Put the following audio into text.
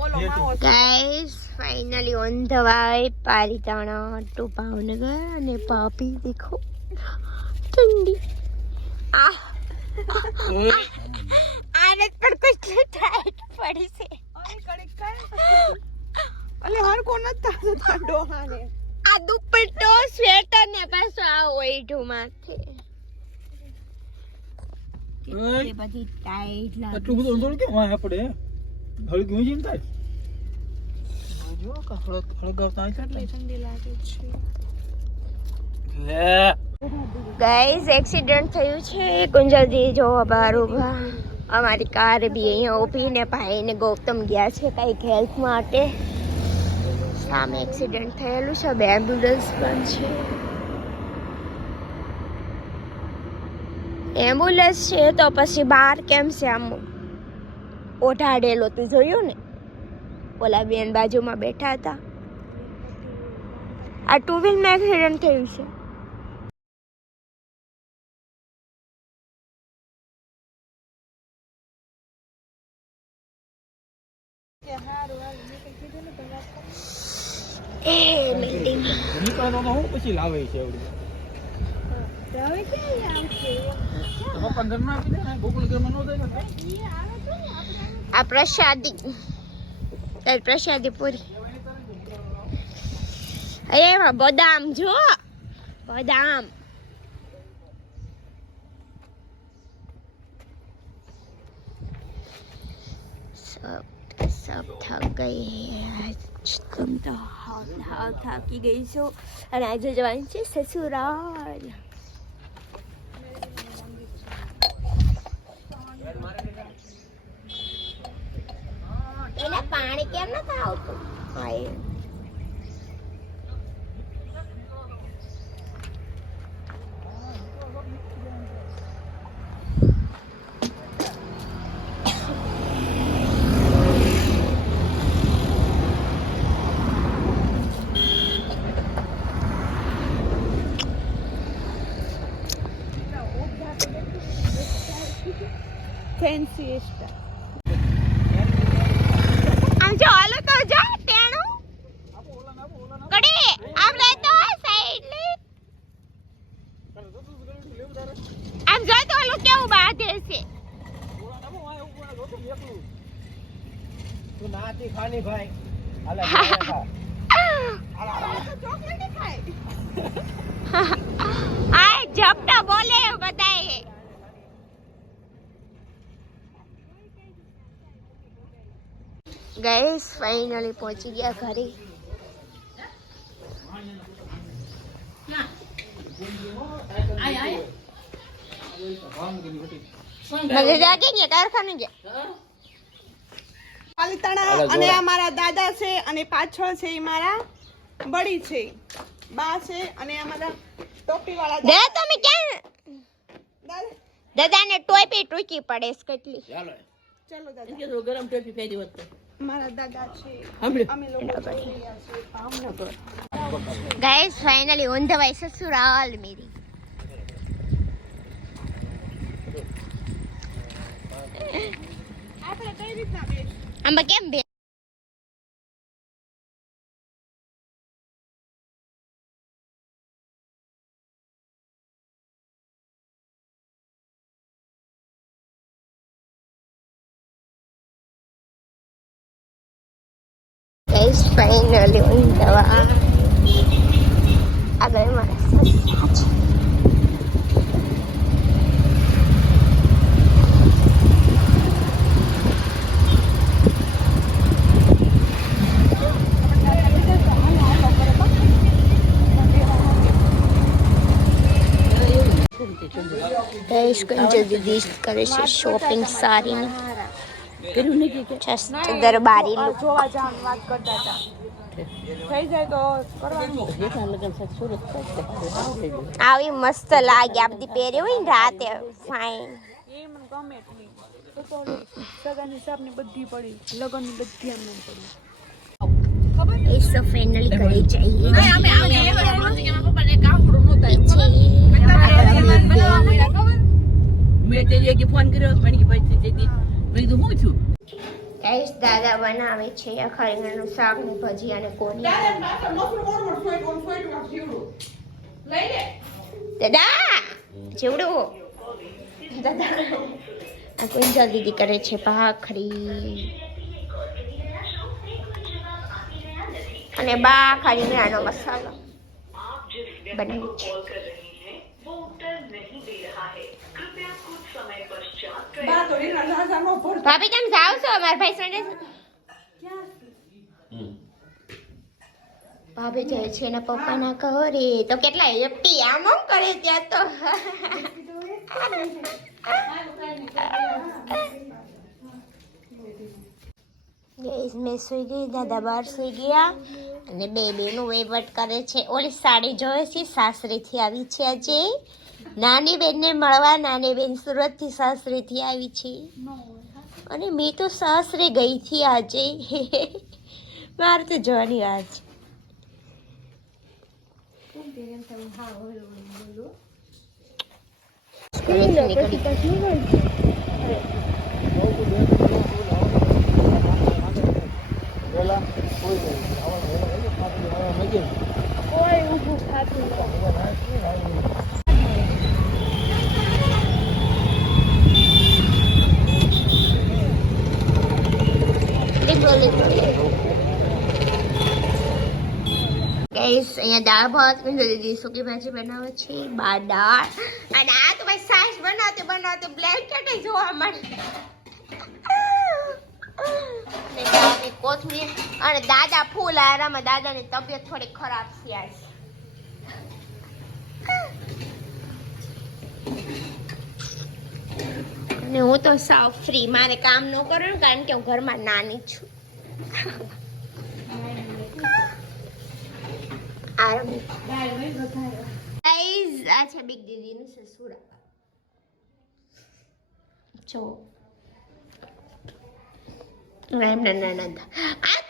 Guys finally on the way Palitana to Bhavnagar અને પાપી દેખો. ઠંડી. આ આને પણ કેટલી ટાઈટ પડી છે. અલે હરકો નથી થતો તાર ડોહાને. આ દુપટ્ટો સ્વેટર ને પાછો આ ઓઈઢું માથે કેટલી બધી ટાઈટ લાગે આટલું બધું અંદરો કેમ આપણે હળગી ઊંચી ન થાય. જો કે હળગ હળગાવતા અહીં છે ઠંડી લાગે છે. લે. ગાઈઝ એક્સિડન્ટ થયું છે. કુંજલજી જો બહાર ઊભા. અમારી કાર બી અહીંયા ઊભી ને ભાઈને ગૌતમ ગયા છે કંઈક હેલ્પ માટે. સામે એક્સિડન્ટ થયેલું છે. બે એમ્બ્યુલન્સ પણ છે. એમ્બ્યુલન્સ છે તો પછી બહાર કેમ છે આમ? ઓઢાડેલો તું જોયું ને? ઓલા બેન બાજુમાં બેઠા હતા. આ ટુ વ્હીલમાં એક્સિડન્ટ થયું છે. એ બિલ્ડિંગ નીકળતો હું પછી લાવે છે એવડી. આપી દે ને. નો ને આ પ્રસાદી એ પ્રસાદી પૂરી અરે એમાં બદામ જો બદામ सब सब थक गए हैं आज तुम तो हाव हाव થાકી ગઈ છો અને આજે જવાનું છે સસુરાલ એના પાણી કેમ નથી આવતું હા એ ફેન્સી સ્ટાર આમ જો હાલો તો જો ટેણું કડી આપણે તો સાઈડ લે આમ જો તો ઓલું કેવું બાંધે છે નાતી ખાની ભાઈ. હાલે ચોકલેટ ખાય આ ઝપટા બોલે બતાય ગાઈસ ફાઇનલી પહોંચી ગયા ઘરે. મજા જાગે ને કારખાને ગયા? પાલીતાણા અને આ મારા દાદા છે અને પાછળ છે એ મારા બડી છે. બા છે અને આ મારા ટોપી વાળા દે તમે ક્યાં? દાદા. દાદાને ટોપી ટૂંકી પડે છે કેટલી. ચાલો. ચાલો દાદા. ગરમ ટોપી પહેરી હોત મારા દાદા છે. અમે લોકો જઈ રહ્યા છીએ Bhavnagar. Guys finally on the way સસુરાલ મેરી. આપણે કઈ રીતના நம்ம game guys, finally on the way. Agay malasas sa guys Kanjal દીદી કરે છે શોપિંગ સારીની કર્યું નહીં કે છસ્ત દરબારી લુક જોવા જવાની વાત કરતા હતા આવી મસ્ત લાગે બધી પહેરી હોય ને રાતે ફાઇન બધી બધી જઈએ તે ફોન કર્યો પણ પછી તે દી મેં કીધું હું છું? ગાઈસ દાદા બનાવે છે આખા રીંગણનું શાક ને ભજી અને કોની. દાદા જીવડું. લઈ લે. દાદા જેવડો. દાદા આ કુંજલ દીદી કરે છે ભાખરી. અને બા ખાલી રીંગણાનો મસાલો બનાવી છે. ભાભી તમે જાવ છો? અમાર ભાઈ સંડે ભાભી જાય છે એના પપ્પાના ઘરે. તો કેટલા હેપી આમ આમ કરે ત્યાં તો. ગઈસ મેં સુઈ ગઈ દાદા બહાર સુઈ ગયા. અને બે બેનું વહીવટ કરે છે. ઓલી સાડી જોવે છે સાસરીથી આવી છે આજે. નાની બેનને મળવા નાની બેન સુરતથી સાસરેથી આવી છે અને મેં તો સાસરે ગઈ થી આજે મારે તો જવાની વાત છે કોઈ ઊભું થતું ગઈસ અહીંયા દાળ ભાત મેં દીદી ભાજી બનાવે છે, બા દાળ. અને આ તો ભાઈ સાસ બનાવતી બનાવતી બ્લેન્કેટ જોવા મળે. કોથમીર અને દાદા ફૂલ આરામાં દાદાની તબિયત થોડી ખરાબ છે આજ. ને હું તો સાવ ફ્રી મારે કામ ન કરવું કારણ કે હું ઘરમાં નાની છું. આરામ ગાઈઝ આ છે બિગ દીદીનું સસુરા જો એમના નણંદ આ તો બહુ જાત